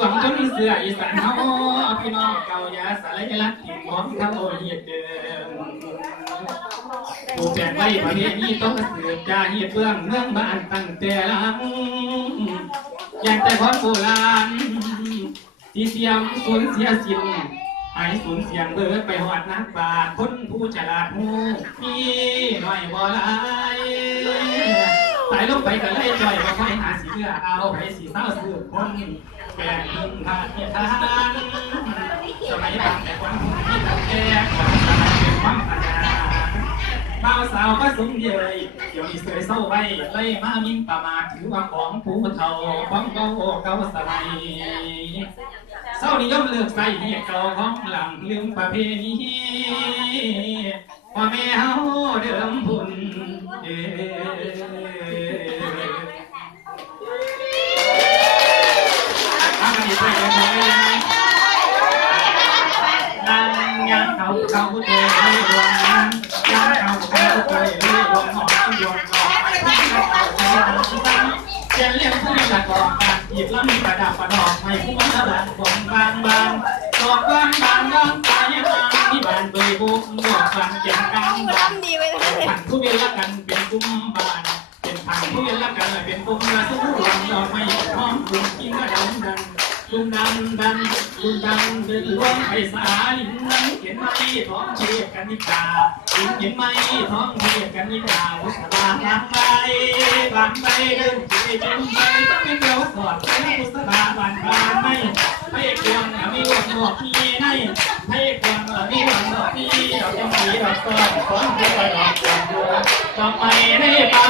วางจนเสืออีสานเฮาพี่น้องเก่ายาสารยลักษณ์ถิ่นของเท่าเฮียดเดิมผู้แปลไว้ประเพณีต้องสืบจาเฮียดเบื้องเมืองบ้านตั้งแต่หลังอย่างแต่ของโบราณที่เสียมสูญเสียสิ้นหายสูญเสียงเบิดไปหอดนักบาทคนผู้ฉลาดหูมีหน่อยบ่หลาย ตายลงไปก็เลยจ่อยมาค่อยหาสีเลือเอาไปสีเศร้าสืบคนแก่พึ่งพาเทานสมัยบางแต่คนที่ตัแก่ก่อนตายเป็นความปัญญาบ่าวสาวก็สมเยยเดี๋ยวนี้เสยเศร้าไว้ไล่มามิ่งประมาทถือว่าของผู้เฒ่าของเก่าเก่าสมัยเศร้านิยมเลือกใส่เหียเก่าของหลังลืมประเพณีพ่อแม่เฮาเดิมบุญเด้ ทำกันอีกไปเลยนางยังเขาเขาเตยให้ดวงยังเขาเขาเตยให้ดวงหอมดวงหอมเจียนเลี้ยงผู้หลักกองการหยิบล้ำประดับประดอกไม่ผู้ว่าหลังบองบางบางดอกบางบางย้อนตายบางที่บานเบยบุ้งดอกบางเจียนกลางบางผันผู้เวียนลกันเป็นกุ้มบานเป็นผันผู้เวียนลกันเป็นกุ้มละสู้รวมดอกไม้หอมกลุ่มกินก็ดังดัง ลุงดังดังลุงดังเดินล่วงไปสาลินนั้นเขียนไม้ท้องเทียกันนิกาลินเขียนไม้ท้องเทียกันนิกาอุสบาบางใบบางใบเดินไปจุ่มไปต้องเป็นเดียวสอดไปอุสบาบานบานไม่ให้ควงมีหลวงหอกที่ในให้ควงมีหลวงหอกที่เราจะมีเราซ้อนซ้อนไปดอกจอมบัวต่อไปในป่ามาลาห้อง